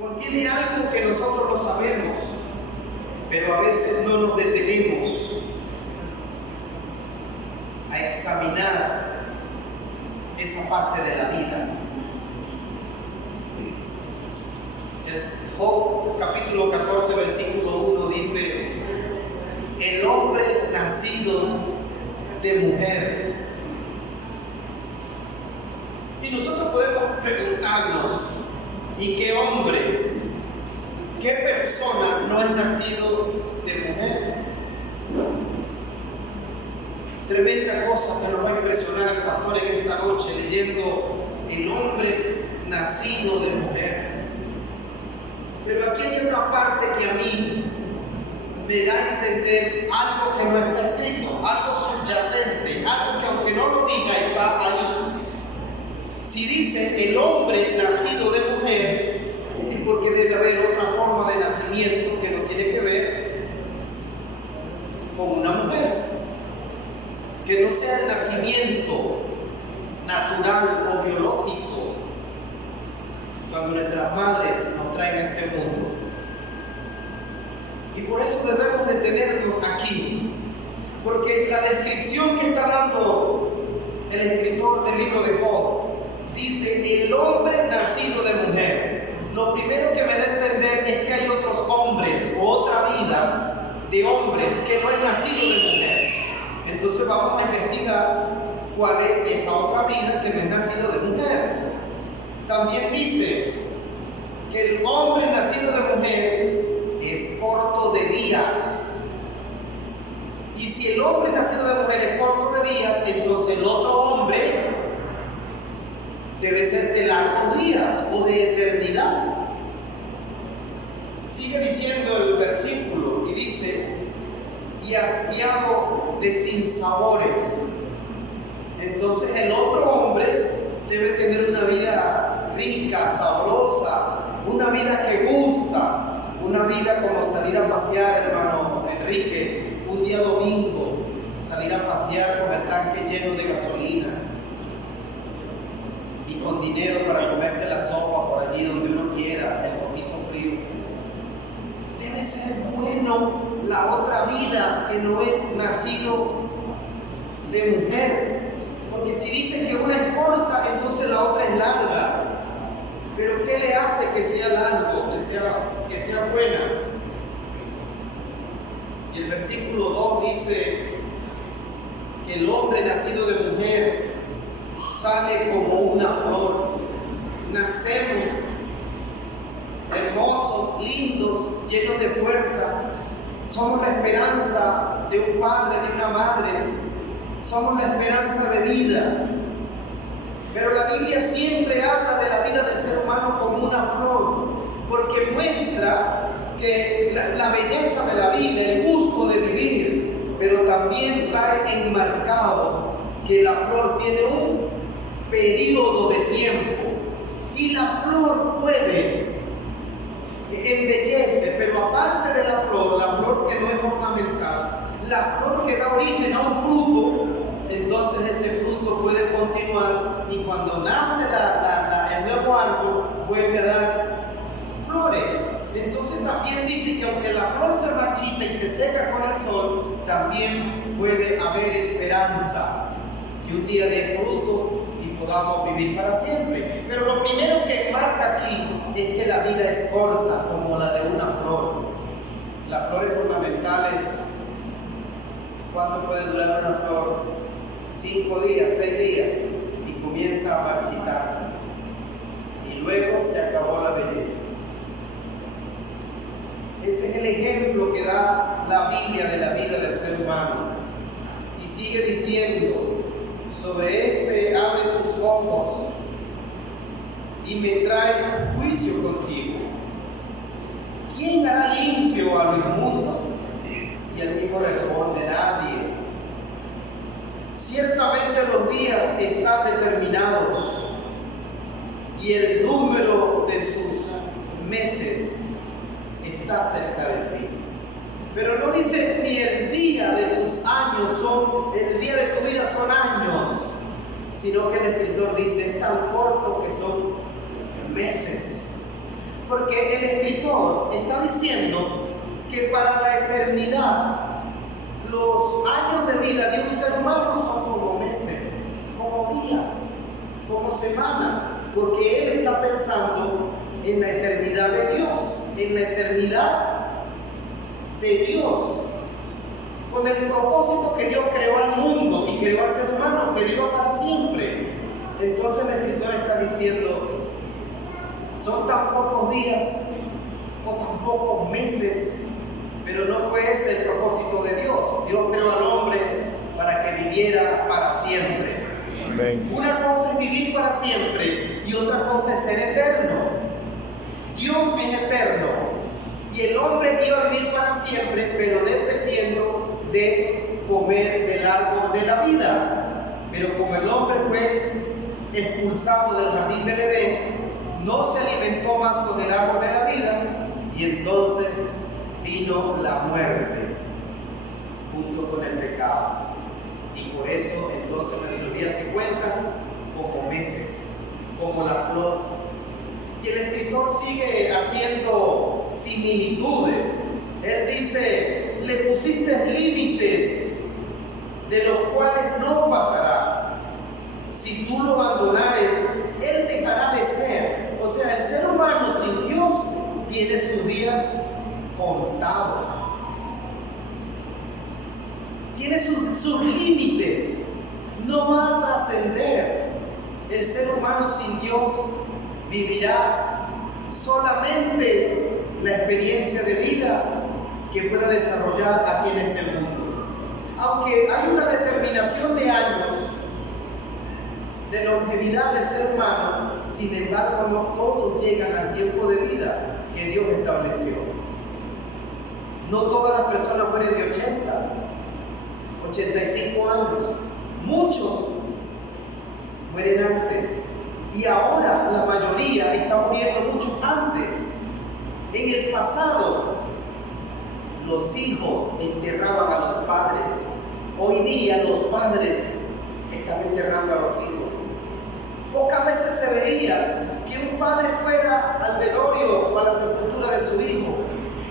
contiene algo que nosotros lo sabemos, pero a veces no nos detenemos a examinar esa parte de la vida. Job capítulo 14 versículo 1 dice: el hombre nacido de mujer. Y nosotros podemos preguntarnos: ¿y qué hombre, qué persona no es nacido de mujer? Tremenda cosa que nos va a impresionar el pastor en esta noche, leyendo el hombre nacido de mujer. Pero aquí hay una parte que a mí me da a entender algo que no está escrito, algo subyacente, algo que aunque no lo diga está ahí. Si dice el hombre nacido de mujer, es porque debe haber otra forma de nacimiento que no tiene que ver con una mujer, que no sea el nacimiento natural o biológico cuando nuestras madres nos traen a este mundo. Y por eso debemos detenernos aquí, porque la descripción que está dando el escritor del libro de Job dice: el hombre nacido de mujer. Lo primero que me da a entender es que hay otros hombres o otra vida de hombres que no es nacido de mujer. Entonces vamos a investigar cuál es esa otra vida que no es nacido de mujer. También dice que el hombre nacido de mujer es corto de días. Y si el hombre nacido de mujer es corto de días, entonces el otro hombre debe ser de largos días o de eternidad. Sigue diciendo el versículo y dice: y hastiado de sinsabores. Entonces el otro hombre debe tener una vida rica, sabrosa, una vida que gusta, una vida como salir a pasear, hermano Enrique, un día domingo, salir a pasear con el tanque lleno de gasolina y con dinero para comerse la sopa por allí donde uno quiera, el poquito frío. Debe ser bueno la otra vida que no es nacido de mujer. Porque si dicen que una es corta, entonces la otra es larga. Pero ¿qué le hace que sea largo, que sea buena? Y el versículo 2 dice que el hombre nacido de mujer sale como una flor. Nacemos hermosos, lindos, llenos de fuerza. Somos la esperanza de un padre, de una madre. Somos la esperanza de vida. Pero la Biblia siempre habla de la vida del ser humano como una flor, porque muestra que la belleza de la vida, el gusto de vivir, pero también trae enmarcado que la flor tiene un periodo de tiempo. Y la flor embellece, pero aparte de la flor que no es ornamental, la flor que da origen a un fruto, entonces ese fruto puede continuar y cuando nace el nuevo árbol vuelve a dar flores. Entonces también dice que aunque la flor se marchita y se seca con el sol, también puede haber esperanza que un día dé fruto y podamos vivir para siempre. Pero lo primero que marca aquí es que la vida es corta, como la de una flor. Las flores ornamentales, ¿cuánto puede durar una flor? 5 días, 6 días, y comienza a marchitarse. Y luego se acabó la belleza. Ese es el ejemplo que da la Biblia de la vida del ser humano. Y sigue diciendo: sobre este abre tus ojos y me trae juicio contigo. ¿Quién hará limpio a lo inmundo? Y él mismo responde: nadie. Ciertamente los días están determinados y el número de sus meses está cerca de ti. Pero no dice ni el día de tus años el día de tu vida son años, sino que el escritor dice: es tan corto que son meses. Porque el escritor está diciendo que para la eternidad los años de vida de un ser humano son como meses, como días, como semanas, porque él está pensando en la eternidad de Dios, en la eternidad de Dios, con el propósito que Dios creó al mundo y creó al ser humano, que viva para siempre. Entonces el escritor está diciendo, son tan pocos días o tan pocos meses, pero no fue ese el propósito de Dios. Dios creó al hombre para que viviera para siempre. Amén. Una cosa es vivir para siempre y otra cosa es ser eterno. Dios es eterno y el hombre iba a vivir para siempre, pero dependiendo de comer del árbol de la vida. Pero como el hombre fue expulsado del jardín del Edén, no se alimentó más con el árbol de la vida y entonces vino la muerte junto con el pecado. Y por eso entonces nuestros días se cuentan como meses, como la flor. Y el escritor sigue haciendo similitudes. Él dice, le pusiste límites de los cuales no pasará. Si tú lo abandonares, él dejará de ser. O sea, el ser humano sin Dios tiene sus días contados. Tiene sus límites. No va a trascender. El ser humano sin Dios vivirá solamente la experiencia de vida que pueda desarrollar aquí en este mundo. Aunque hay una determinación de años de longevidad del ser humano, sin embargo no todos llegan al tiempo de vida que Dios estableció. No todas las personas mueren de 80, 85 años. Muchos mueren antes. Y ahora la mayoría está muriendo mucho antes. En el pasado, los hijos enterraban a los padres. Hoy día los padres están enterrando a los hijos. Pocas veces se veía que un padre fuera al velorio o a la sepultura de su hijo,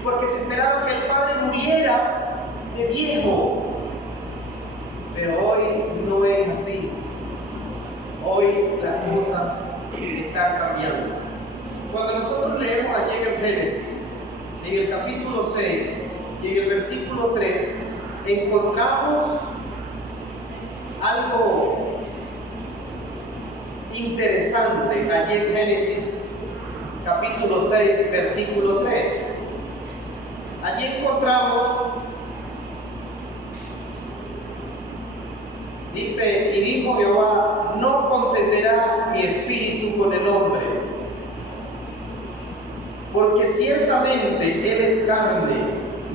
porque se esperaba que el padre muriera de viejo. Pero hoy no es así. Hoy las cosas están cambiando. Cuando nosotros leemos allí en el Génesis, en el capítulo 6 y en el versículo 3, encontramos algo interesante allí en Génesis capítulo 6, versículo 3. Allí encontramos, dice, y dijo Jehová, no contenderá mi espíritu con el hombre, porque ciertamente él es carne,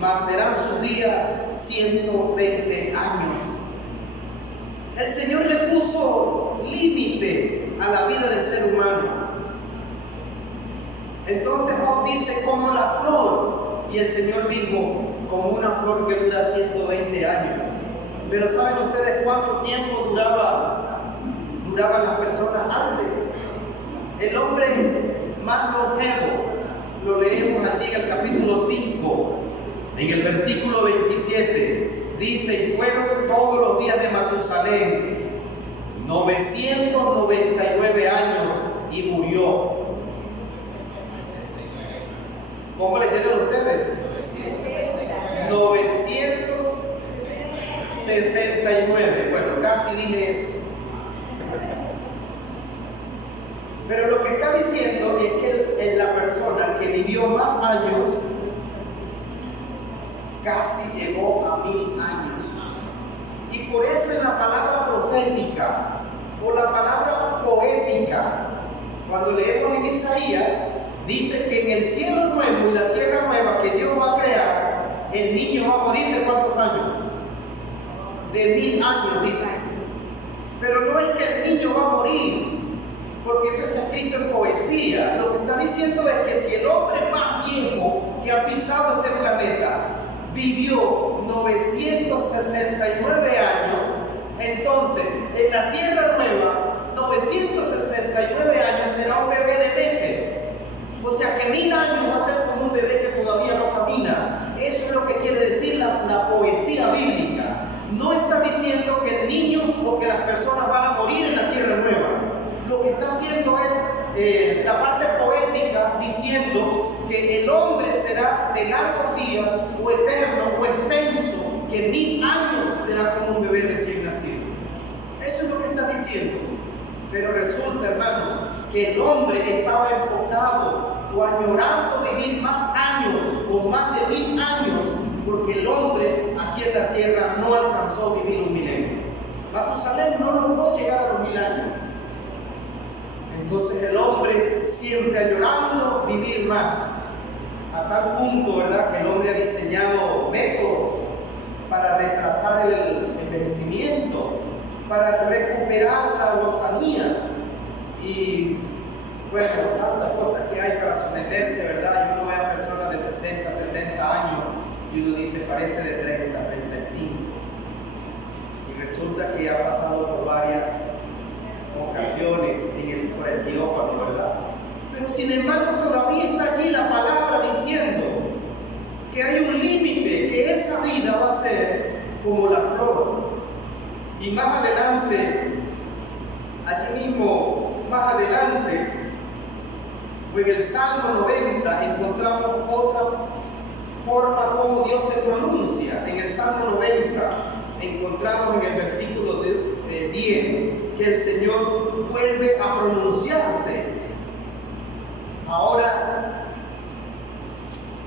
mas serán sus días 120 años. El Señor le puso límite a la vida del ser humano. Entonces Job dice, como la flor, y el Señor dijo, como una flor que dura 120 años. Pero ¿saben ustedes cuánto tiempo duraban las personas antes? El hombre más longevo, lo leemos allí en el capítulo 5, en el versículo 27, dice, y fueron todos los días de Matusalén 999 años y murió. ¿Cómo leyeron ustedes? 969. Bueno, casi dije eso. Pero lo que está diciendo es que la persona que vivió más años casi llegó a 1000 años. Y por eso en la palabra profética o la palabra poética, cuando leemos en Isaías, dice que en el cielo nuevo y la tierra nueva que Dios va a crear, el niño va a morir ¿de cuántos años? De 1000 años, dice. Pero no es que el niño va a morir, porque eso está escrito en poesía. Lo que está diciendo es que si el hombre más viejo que ha pisado este planeta vivió 969 años, entonces en la tierra nueva 969 años será un bebé de meses. O sea que 1000 años la parte poética diciendo que el hombre será de largos días o eterno o extenso, que 1000 años será como un bebé recién nacido. Eso es lo que está diciendo. Pero resulta, hermanos, que el hombre estaba enfocado o añorando vivir más años o más de 1000 años, porque el hombre aquí en la tierra no alcanzó a vivir un milenio. Matusalén no logró llegar a los 1000 años. Entonces el hombre siempre añorando vivir más, a tal punto, ¿verdad?, que el hombre ha diseñado métodos para retrasar el envejecimiento, para recuperar la lozanía y, bueno, tantas cosas que hay para someterse, ¿verdad? Y uno ve a personas de 60, 70 años y uno dice, parece de 30, 35. Y resulta que ha pasado por varias ocasiones por el quirófano, ¿verdad? Pero sin embargo todavía está allí la palabra diciendo que hay un límite, que esa vida va a ser como la flor. Y más adelante, allí mismo, más adelante, en el Salmo 90 encontramos otra forma como Dios se pronuncia. En el Salmo 90 encontramos en el versículo 10 que el Señor vuelve a pronunciarse. Ahora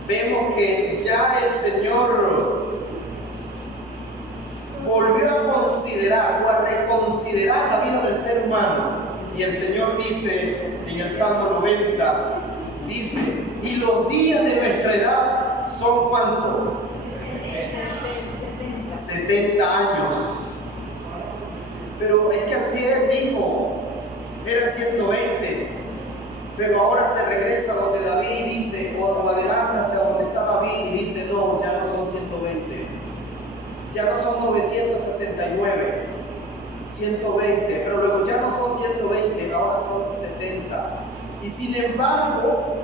vemos que ya el Señor volvió a considerar o a reconsiderar la vida del ser humano. Y el Señor dice en el Salmo 90, dice, y los días de nuestra edad son ¿cuánto? 70 años. Pero es que antes dijo, eran 120, pero ahora se regresa donde David dice, o adelanta hacia donde está David y dice, no, ya no son 120, ya no son 969, 120, pero luego ya no son 120, ahora son 70. Y sin embargo,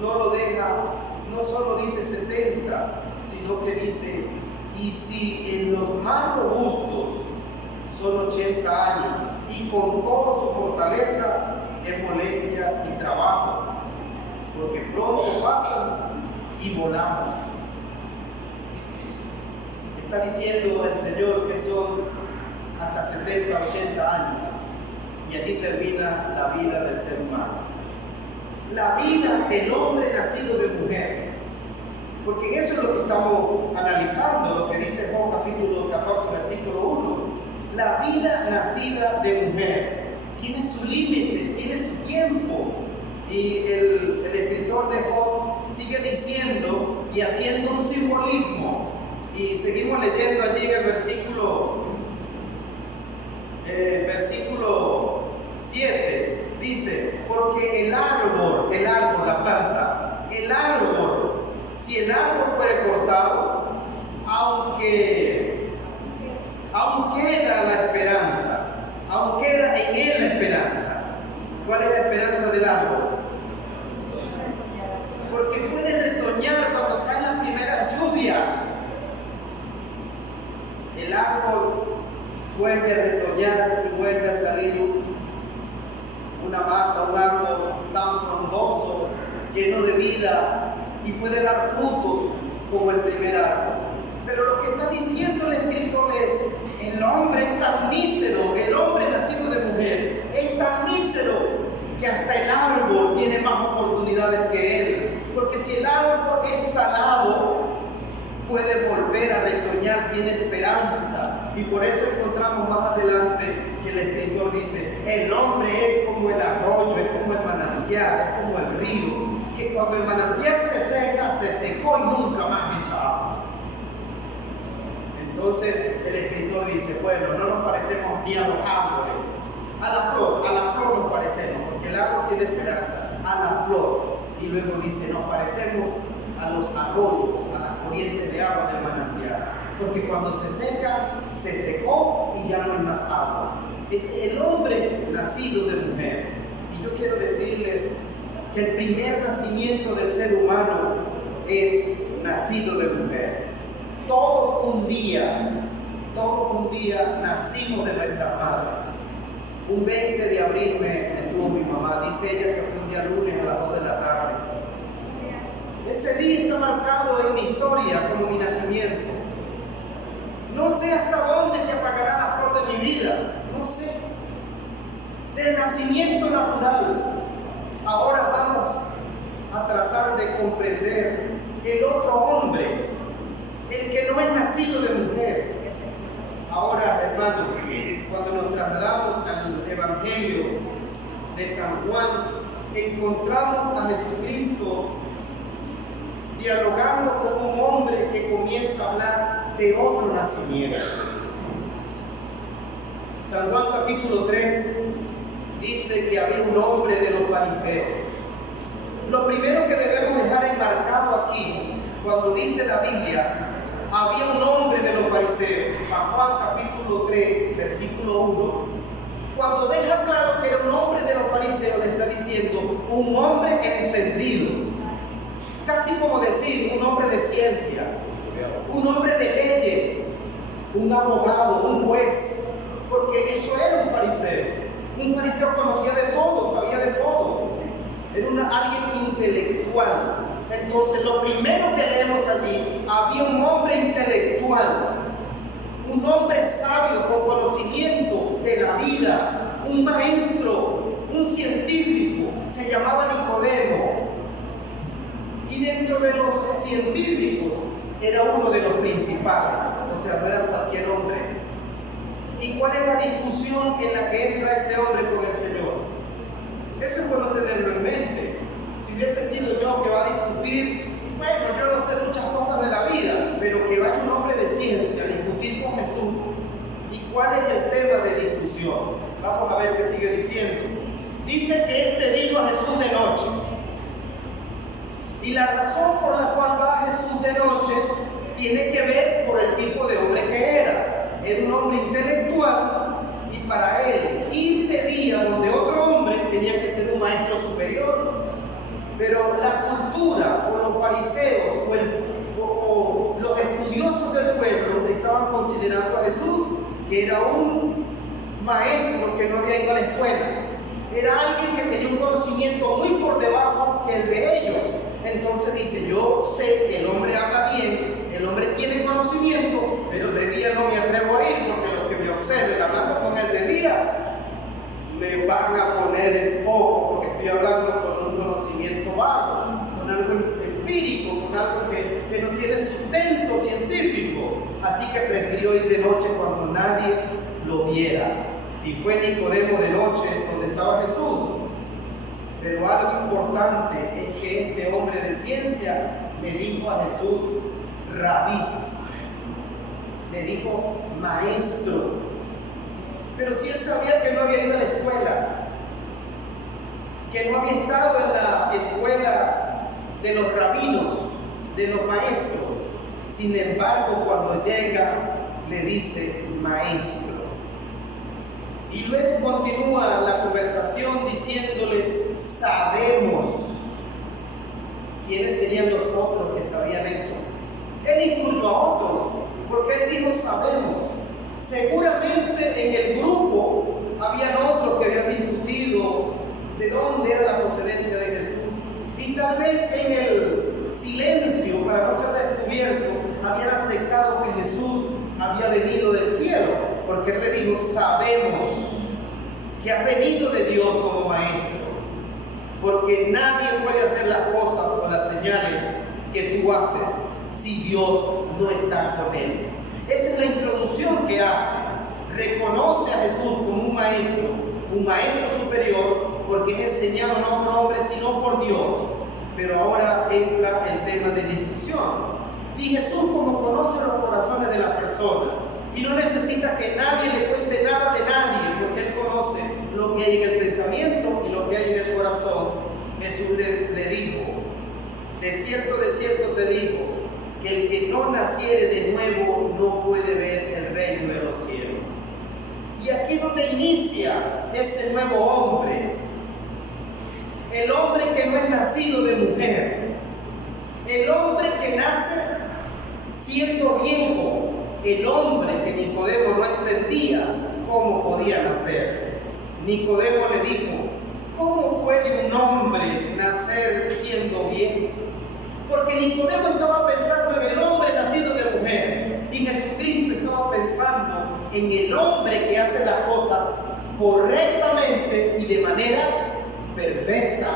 no lo deja, no solo dice 70, sino que dice, y si en los más robustos son 80 años, y con toda su fortaleza es molestia y trabajo, porque pronto pasan y volamos. Está diciendo el Señor que son hasta 70, 80 años, y aquí termina la vida del ser humano. La vida del hombre nacido de mujer, porque en eso es lo que estamos analizando, lo que dice Juan capítulo 14, versículo 1. La vida nacida de mujer tiene su límite, tiene su tiempo. Y el escritor de Job sigue diciendo y haciendo un simbolismo. Y seguimos leyendo allí en el versículo 7. Dice, porque el árbol, la planta, el árbol, si el árbol fuere cortado, aún queda la esperanza, aún queda en él la esperanza. ¿Cuál es la esperanza del árbol? Porque puede retoñar cuando caen las primeras lluvias. El árbol vuelve a retoñar y vuelve a salir una mata, un árbol tan frondoso, lleno de vida, y puede dar frutos como el primer árbol. Pero lo que está diciendo el escritor es, el hombre es tan mísero, el hombre nacido de mujer es tan mísero que hasta el árbol tiene más oportunidades que él. Porque si el árbol es talado, puede volver a retoñar, tiene esperanza. Y por eso encontramos más adelante que el escritor dice, el hombre es como el arroyo, es como el manantial, es como el río, que cuando el manantial se seca, se secó y nunca más echa agua. Entonces el escritor dice, bueno, no nos parecemos ni a los árboles, a la flor nos parecemos, porque el árbol tiene esperanza, a la flor. Y luego dice, nos parecemos a los arroyos, a las corrientes de agua del manantial, porque cuando se seca, se secó y ya no hay más agua. Es el hombre nacido de mujer. Y yo quiero decirles que el primer nacimiento del ser humano es nacido de mujer. Todos un día nacimos de nuestra madre. Un 20 de abril me tuvo mi mamá dice ella que fue un día lunes a las 2 de la tarde. Ese día está marcado en mi historia como mi nacimiento. No sé hasta dónde se apagará la flor de mi vida, no sé. Del nacimiento natural, ahora vamos a tratar de comprender el otro hombre, el que no es nacido de mujer. Ahora, hermanos, cuando nos trasladamos al Evangelio de San Juan, encontramos a Jesucristo dialogando con un hombre que comienza a hablar de otro nacimiento. San Juan capítulo 3 dice que había un hombre de los fariseos. Lo primero que debemos dejar enmarcado aquí, cuando dice la Biblia, había un hombre de los fariseos, San Juan capítulo 3, versículo 1, cuando deja claro que era un hombre de los fariseos, le está diciendo un hombre entendido, casi como decir un hombre de ciencia, un hombre de leyes, un abogado, un juez, porque eso era un fariseo. Un fariseo conocía de todo, sabía de todo, era alguien intelectual. Entonces lo primero que leemos allí, había un hombre intelectual, un hombre sabio con conocimiento de la vida, un maestro, un científico, se llamaba Nicodemo. Y dentro de los científicos era uno de los principales, o sea, no era cualquier hombre. ¿Y cuál es la discusión en la que entra este hombre con el Señor? Eso es bueno tenerlo en mente. Si hubiese sido yo que va a discutir, bueno, yo no sé muchas cosas de la vida, pero que vaya un hombre de ciencia a discutir con Jesús. ¿Y cuál es el tema de discusión? Vamos a ver qué sigue diciendo. Dice que este vino a Jesús de noche. Y la razón por la cual va a Jesús de noche tiene que ver por el tipo de hombre que era. Era un hombre intelectual y para él ir de día donde otro hombre tenía que ser un maestro superior. Pero la cultura o los fariseos o los estudiosos del pueblo estaban considerando a Jesús que era un maestro que no había ido a la escuela. Era alguien que tenía un conocimiento muy por debajo que el de ellos. Entonces dice, yo sé que el hombre habla bien, el hombre tiene conocimiento, pero de día no me atrevo a ir porque los que me observen hablando con él de día me van a poner en poco porque estoy hablando con un conocimiento vago, con algo empírico, con algo que no tiene sustento científico. Así que prefirió ir de noche cuando nadie lo viera. Y fue Nicodemo de noche donde estaba Jesús. Pero algo importante es que este hombre de ciencia le dijo a Jesús, Rabí, le dijo maestro. Pero si él sabía que no había ido a la escuela, que no había estado en la escuela de los rabinos, de los maestros, sin embargo cuando llega le dice maestro. Y luego continúa la conversación diciéndole, sabemos. ¿Quiénes serían los otros que sabían eso? Él incluyó a otros, porque él dijo sabemos. Seguramente en el grupo habían otros que habían discutido de dónde era la procedencia de Jesús. Y tal vez en el silencio, para no ser descubierto, habían aceptado que Jesús había venido del cielo, porque él le dijo, sabemos que has venido de Dios como maestro, porque nadie puede hacer las cosas o las señales que tú haces si Dios no está con él. Esa es la introducción que hace. Reconoce a Jesús como un maestro superior, porque es enseñado no por hombres sino por Dios. Pero ahora entra el tema de discusión. Y Jesús, como conoce los corazones de las personas y no necesita que nadie le cuente nada de nadie, porque él conoce lo que hay en el pensamiento y lo que hay en el corazón, Jesús le dijo, de cierto te digo, que el que no naciere de nuevo no puede ver el reino de los cielos. Y aquí es donde inicia ese nuevo hombre, el hombre que no es nacido de mujer, el hombre que nace siendo viejo, el hombre que Nicodemo no entendía cómo podía nacer. Nicodemo le dijo, ¿cómo puede haciendo bien. Porque Nicodemo estaba pensando en el hombre nacido de mujer y Jesucristo estaba pensando en el hombre que hace las cosas correctamente y de manera perfecta.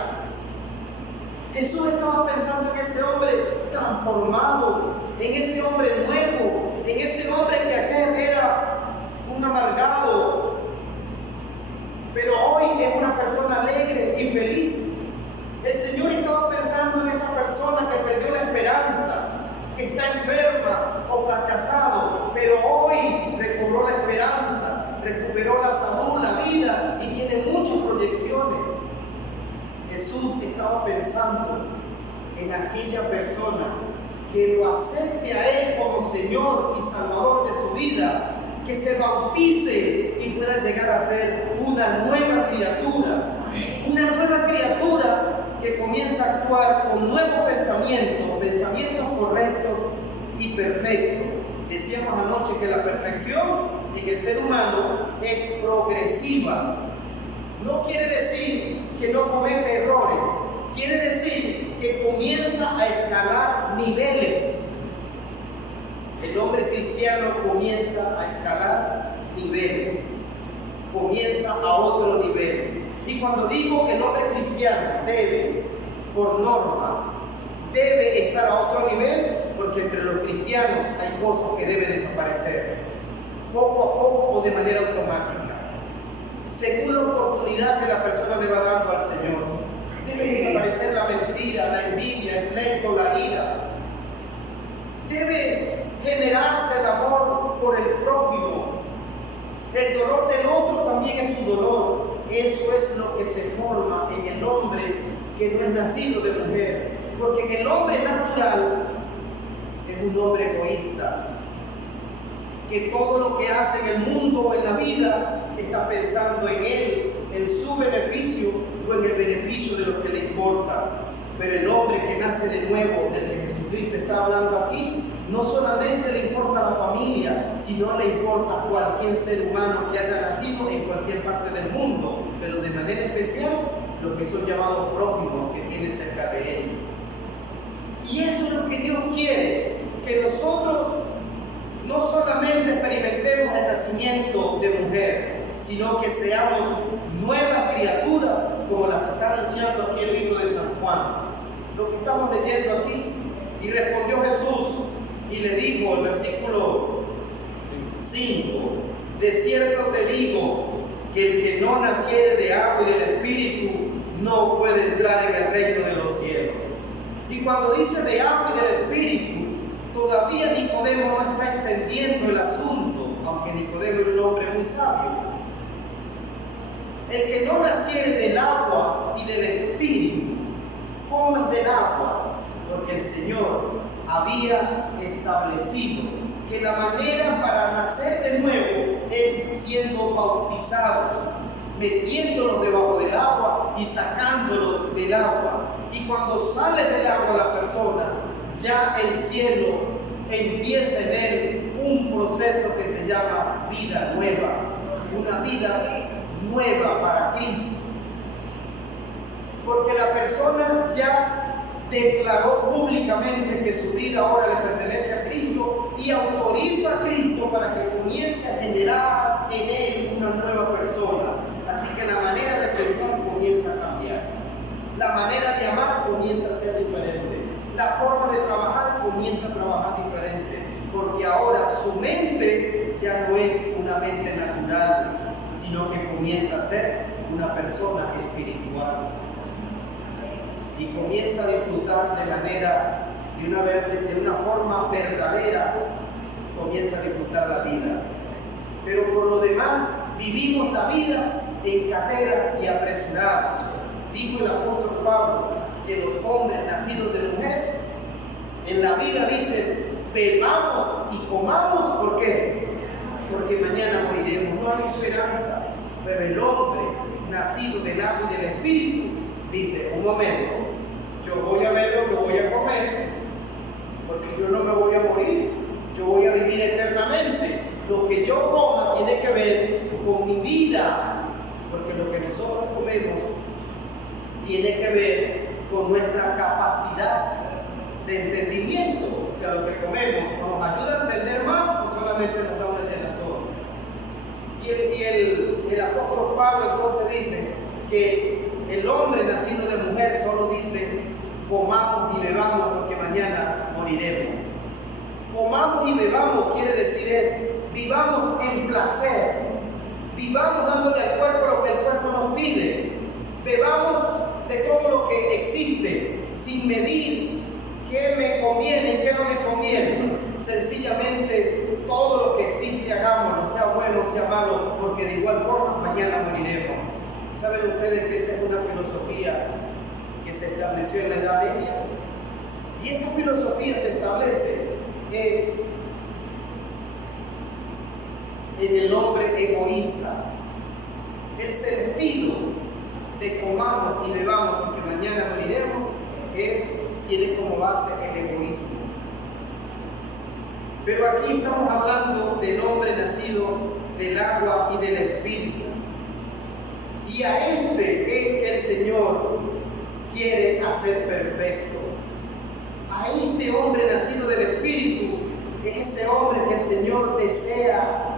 Jesús estaba pensando en ese hombre transformado, en ese hombre nuevo, en ese hombre que ayer era un amargado, pero hoy es una persona alegre y feliz. El Señor estaba pensando en esa persona que perdió la esperanza, que está enferma o fracasado, pero hoy recobró la esperanza, recuperó la salud, la vida y tiene muchas proyecciones. Jesús estaba pensando en aquella persona que lo acepte a Él como Señor y Salvador de su vida, que se bautice y pueda llegar a ser una nueva criatura. Una nueva criatura que comienza a actuar con nuevos pensamientos correctos y perfectos. Decíamos anoche que la perfección en el ser humano es progresiva. No quiere decir que no comete errores, quiere decir que comienza a escalar niveles. El hombre cristiano comienza a escalar niveles, comienza a otro nivel. Y cuando digo el hombre cristiano debe, por norma, debe estar a otro nivel, porque entre los cristianos hay cosas que deben desaparecer, poco a poco o de manera automática, según la oportunidad que la persona le va dando al Señor. Debe desaparecer la mentira, la envidia, el pleito, la ira. Debe generarse el amor por el prójimo. El dolor del otro también es su dolor. Eso es lo que se forma en el hombre que no es nacido de mujer. Porque en el hombre natural es un hombre egoísta, que todo lo que hace en el mundo o en la vida está pensando en él, en su beneficio o en el beneficio de lo que le importa. Pero el hombre que nace de nuevo, del que Jesucristo está hablando aquí, no solamente le importa a la familia, sino le importa a cualquier ser humano que haya nacido en cualquier parte del mundo, pero de manera especial los que son llamados prójimos, que tienen cerca de él. Y eso es lo que Dios quiere, que nosotros no solamente experimentemos el nacimiento de mujer, sino que seamos nuevas criaturas como las que está anunciando aquí el libro de San Juan. Lo que estamos leyendo aquí. Y respondió Jesús y le dijo, el versículo 5, de cierto te digo que el que no naciere de agua y del Espíritu no puede entrar en el reino de los cielos. Y cuando dice de agua y del Espíritu, todavía Nicodemo no está entendiendo el asunto, aunque Nicodemo era un hombre muy sabio. El que no naciere del agua y del Espíritu, ¿cómo es del agua? Porque el Señor había establecido que la manera para nacer de nuevo es siendo bautizados, metiéndolos debajo del agua y sacándolos del agua. Y cuando sale del agua la persona, ya el cielo empieza en él un proceso que se llama vida nueva, una vida nueva para Cristo. Porque la persona ya declaró públicamente que su vida ahora le pertenece a Cristo y autoriza a Cristo para que comience a generar en él una nueva persona. Así que la manera de pensar comienza a cambiar. La manera de amar comienza a ser diferente. La forma de trabajar comienza a trabajar diferente. Porque ahora su mente ya no es una mente natural, sino que comienza a ser una persona espiritual. Y comienza a disfrutar de una forma verdadera, comienza a disfrutar la vida. Pero por lo demás, vivimos la vida en carreras y apresurados. Dijo el apóstol Pablo que los hombres nacidos de mujer, en la vida dicen, bebamos y comamos, ¿por qué? Porque mañana moriremos, no hay esperanza. Pero el hombre nacido del agua y del Espíritu dice, un momento, yo voy a ver lo que voy a comer, porque yo no me voy a morir, yo voy a vivir eternamente. Lo que yo coma tiene que ver con mi vida, porque lo que nosotros comemos tiene que ver con nuestra capacidad de entendimiento. O sea, lo que comemos nos ayuda a entender más o solamente nos da una llenazón. Y el apóstol Pablo entonces dice que el hombre nacido de mujer solo dice: comamos y bebamos porque mañana moriremos. Comamos y bebamos quiere decir vivamos en placer, vivamos dándole al cuerpo lo que el cuerpo nos pide, bebamos de todo lo que existe sin medir qué me conviene y qué no me conviene. Sencillamente todo lo que existe hagámoslo, sea bueno o sea malo, porque de igual forma mañana moriremos. ¿Saben ustedes que esa es una filosofía que se estableció en la Edad Media? Y esa filosofía se establece en el hombre egoísta. El sentido de comamos y bebamos porque mañana moriremos tiene como base el egoísmo. Pero aquí estamos hablando del hombre nacido del agua y del espíritu. Y a este es que el Señor quiere hacer perfecto. A este hombre nacido del espíritu es ese hombre que el Señor desea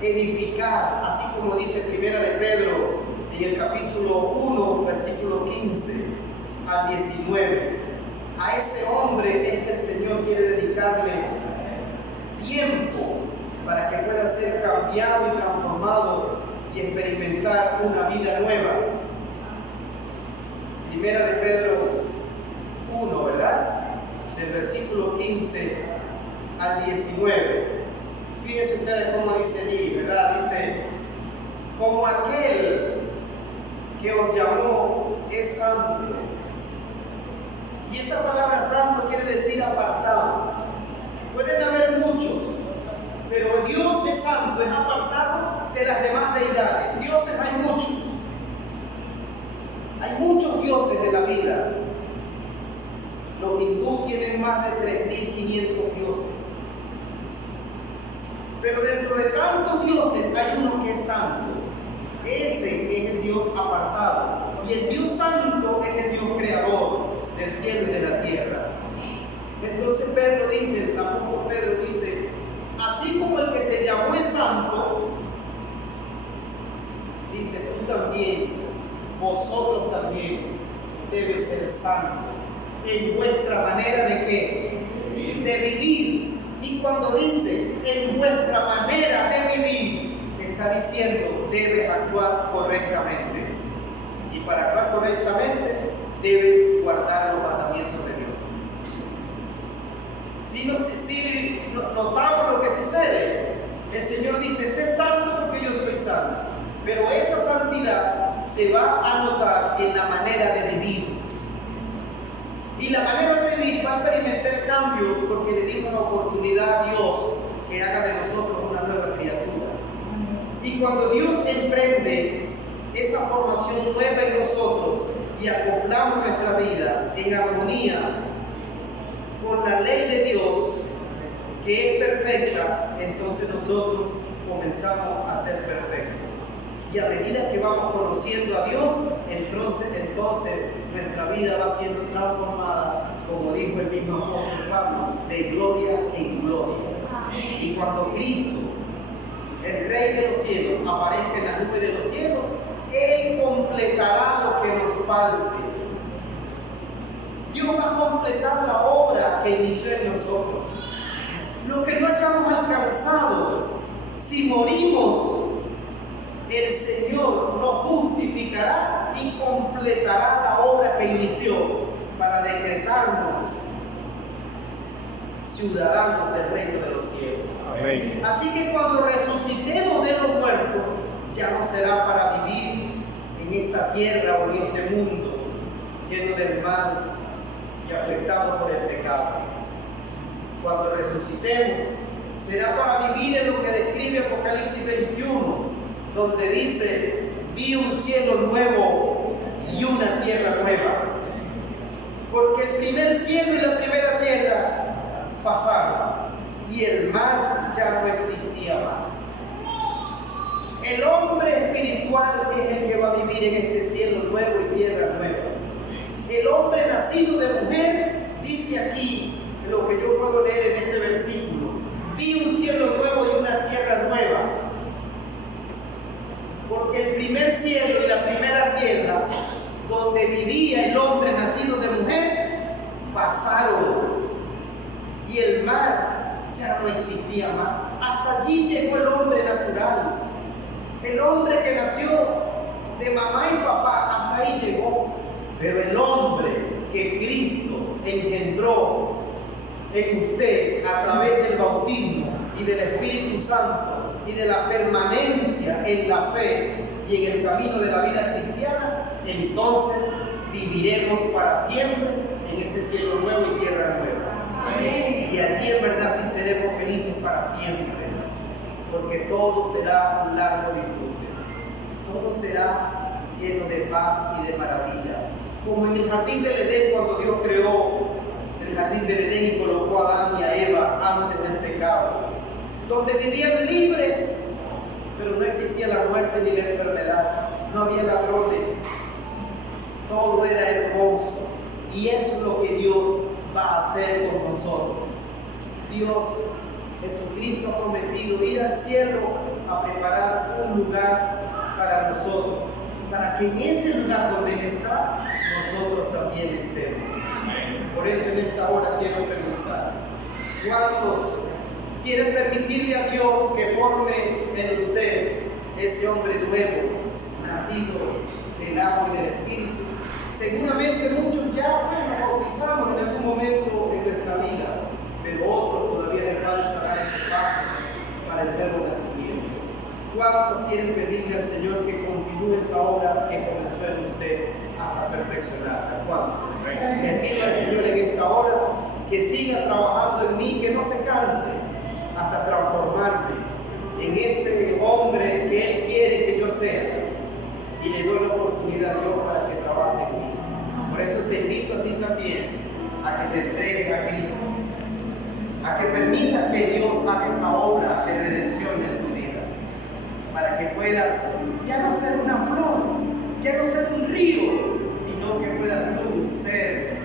edificar, así como dice Primera de Pedro en el capítulo 1, versículo 15 al 19. A ese hombre es que el Señor quiere dedicarle tiempo para que pueda ser cambiado y transformado y experimentar una vida nueva. Primera de Pedro 1, ¿verdad? Del versículo 15 al 19. Fíjense ustedes cómo dice allí, ¿verdad? Dice: como aquel que os llamó es santo. Y esa palabra santo quiere decir apartado. Pueden haber muchos, pero Dios es santo, es apartado de las demás deidades. Dioses hay muchos. Hay muchos dioses en la vida. Los hindúes tienen más de 3.500 dioses. Pero dentro de tantos dioses hay uno que es santo. Ese es el Dios apartado. Y el Dios santo es el Dios creador del cielo y de la tierra. Entonces Pedro dice, el apóstol Pedro dice: así como el que te llamó es santo, dice, tú también, vosotros también debes ser santos en vuestra manera de ¿qué? De vivir. Y cuando dice en vuestra manera de vivir, está diciendo debes actuar correctamente. Y para actuar correctamente debes guardar los mandamientos de Dios. Si notamos lo que sucede, el Señor dice: sé santo porque yo soy santo. Pero esa santidad se va a notar en la manera de vivir. Y la manera de vivir va a experimentar cambios porque le dimos la oportunidad a Dios que haga de nosotros una nueva criatura. Y cuando Dios emprende esa formación nueva en nosotros y acoplamos nuestra vida en armonía con la ley de Dios, que es perfecta, entonces nosotros comenzamos a ser perfectos. Y a medida que vamos conociendo a Dios, entonces nuestra vida va siendo transformada, como dijo el mismo apóstol Pablo, de gloria en gloria. Y cuando Cristo, el Rey de los cielos, aparezca en la nube de los cielos, Él completará lo que nos falte. Dios va a completar la obra que inició en nosotros. Lo que no hayamos alcanzado, si morimos, el Señor nos justificará y completará la obra que inició para decretarnos ciudadanos del reino de los cielos. Amén. Así que cuando resucitemos de los muertos, ya no será para vivir en esta tierra o en este mundo lleno del mal y afectado por el pecado. Cuando resucitemos, será para vivir en lo que describe Apocalipsis 21, donde dice: vi un cielo nuevo y una tierra nueva. Porque el primer cielo y la primera tierra pasaron y el mar ya no existía más. El hombre espiritual es el que va a vivir en este cielo nuevo y tierra nueva. nacido de mujer, dice aquí, lo que yo puedo leer en este versículo: vi un cielo nuevo y una tierra nueva. Porque el primer cielo y la primera tierra, donde vivía el hombre nacido de mujer, pasaron. Y el mar ya no existía más. Hasta allí llegó el hombre natural. El hombre que nació de mamá y papá, hasta ahí llegó. Pero el hombre que Cristo engendró en usted a través del bautismo y del Espíritu Santo y de la permanencia en la fe y en el camino de la vida cristiana, entonces viviremos para siempre en ese cielo nuevo y tierra nueva. Amén. Y allí en verdad sí seremos felices para siempre, porque todo será un largo disfrute, todo será lleno de paz y de maravilla, como en el jardín del Edén, cuando Dios creó el jardín del Edén y colocó a Adán y a Eva antes del pecado, donde vivían libres, pero no existía la muerte ni la enfermedad, no había ladrones, todo era hermoso. Y eso es lo que Dios va a hacer con nosotros. Dios, Jesucristo, ha prometido ir al cielo a preparar un lugar para nosotros, para que en ese lugar donde Él está, nosotros también estemos. Por eso en esta hora quiero preguntar: ¿cuántos quieren permitirle a Dios que forme en usted ese hombre nuevo, nacido del agua y del Espíritu? Seguramente muchos ya nos bautizamos en algún momento en nuestra vida, pero otros todavía les falta dar ese paso para el nuevo nacimiento. ¿Cuántos quieren pedirle al Señor que continúe esa obra que comenzó en usted hasta perfeccionarla? ¿Cuántos? Le pido al Señor en esta hora que siga trabajando en mí, que no se canse hasta transformarme en ese hombre que Él quiere que yo sea, y le doy la oportunidad a Dios para que trabaje en mí. Por eso te invito a ti también a que te entregues a Cristo, a que permitas que Dios haga esa obra de redención en tu vida, para que puedas ya no ser una flor, ya no ser un río, sino que puedas tú ser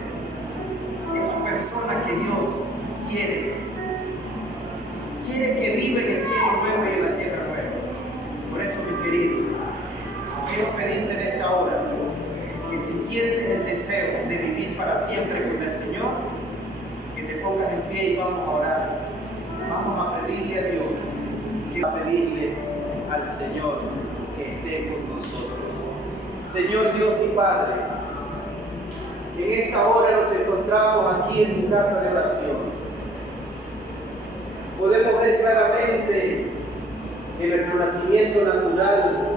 esa persona que Dios quiere que viva en el cielo nuevo y en la tierra nueva. Por eso, mi querido, quiero pedirte en esta hora que si sientes el deseo de vivir para siempre con el Señor, que te pongas en pie y vamos a orar. Vamos a pedirle a Dios, que a pedirle al Señor que esté con nosotros. Señor Dios y Padre, en esta hora nos encontramos aquí en tu casa de oración. Podemos ver claramente que nuestro nacimiento natural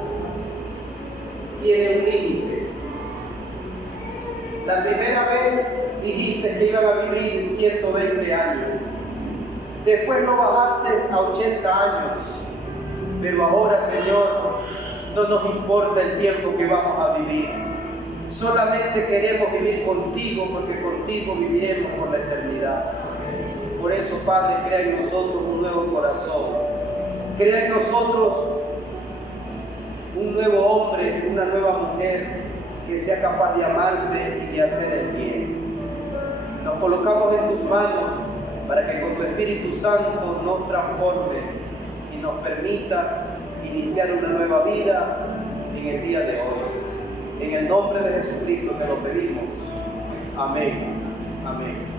tiene límites. La primera vez dijiste que iban a vivir 120 años. Después lo bajaste a 80 años. Pero ahora, Señor, no nos importa el tiempo que vamos a vivir. Solamente queremos vivir contigo, porque contigo viviremos por la eternidad. Por eso, Padre, crea en nosotros un nuevo corazón. Crea en nosotros un nuevo hombre, una nueva mujer que sea capaz de amarte y de hacer el bien. Nos colocamos en tus manos para que con tu Espíritu Santo nos transformes y nos permitas iniciar una nueva vida en el día de hoy. En el nombre de Jesucristo te lo pedimos. Amén. Amén.